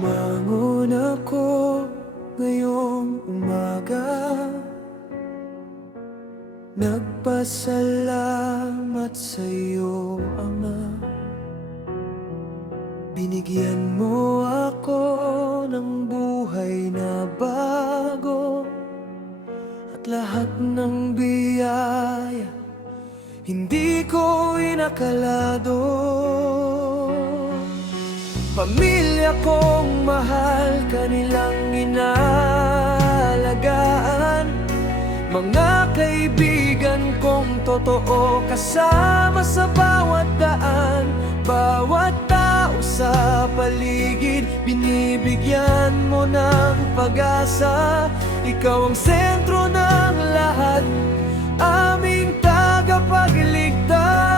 Bumangon ako ngayong umaga, nagpasalamat sa iyo, Ama. Binigyan mo ako ng buhay na bago, at lahat ng biyaya hindi ko inakalado. Pamilya kong mahal, kanilang inaalagaan. Mga kaibigan kong totoo, kasama sa bawat daan. Bawat tao sa paligid, binibigyan mo ng pag-asa. Ikaw ang sentro ng lahat, aming tagapagligtas.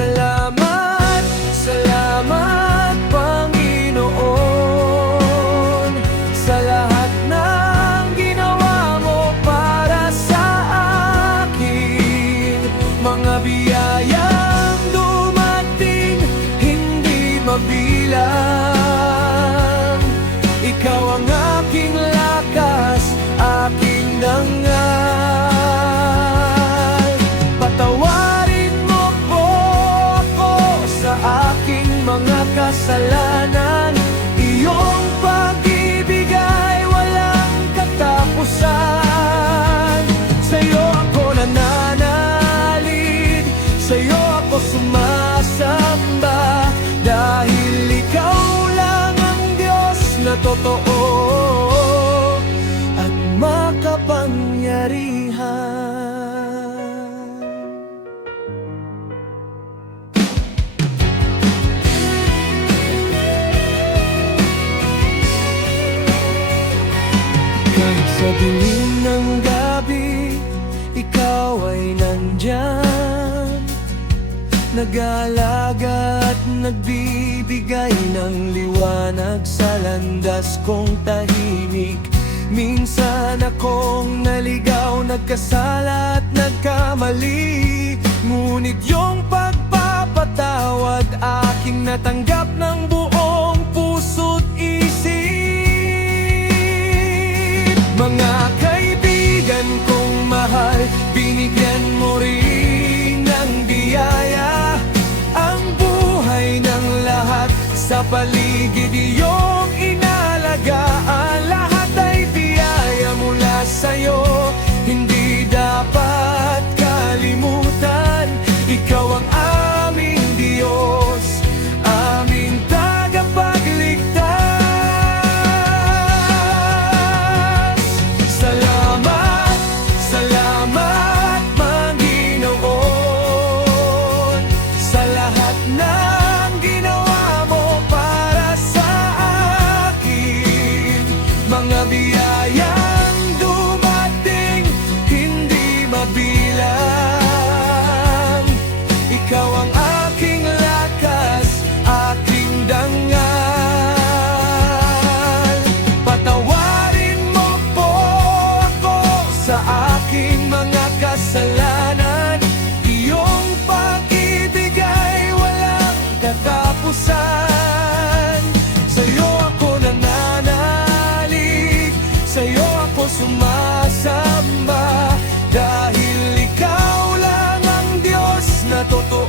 Salamat, salamat Panginoon, sa lahat ng ginawa mo para sa akin. Mga biyayang dumating, hindi mabilang. Ikaw ang aking lakas, aking dangal. Patawarin mo po ako sa aking mga kasalanan. Iyong pag-ibig ay walang katapusan. Sa'yo ako nananalig, sa'yo ako sumasamba, dahil ikaw lang ang Diyos na totoo at makapangyarihan. Kahit sa dilim ng gabi, ikaw ay nandyan, nag-aalaga at nagbibigay ng liwanag sa landas kong tahimik. Minsan akong naligaw, nagkasala at nagkamali, ngunit yung pagpapatawad aking natanggap ng buong puso't isip. Mga kaibigan kong mahal, binigyan mo rin ng biyaya ang buhay ng lahat sa paligid iyong inalagaan. Lahat ay biyaya mula sa'yo, hindi dapat kalimutan. Ikaw ang aming Diyos, aming tagapagligtas. Salamat, salamat Panginoon, sa lahat ng ginawa mo para sa akin. Mga biyayang dumating, hindi mabilang. Ikaw ang aking lakas, aking dangal. Patawarin mo po ako sa aking mga kasalanan. Iyong pag-ibig ay walang katapusan. Sa'yo ako nananalig, sa'yo ako sumasamba, dahil ikaw lang ang Diyos na totoo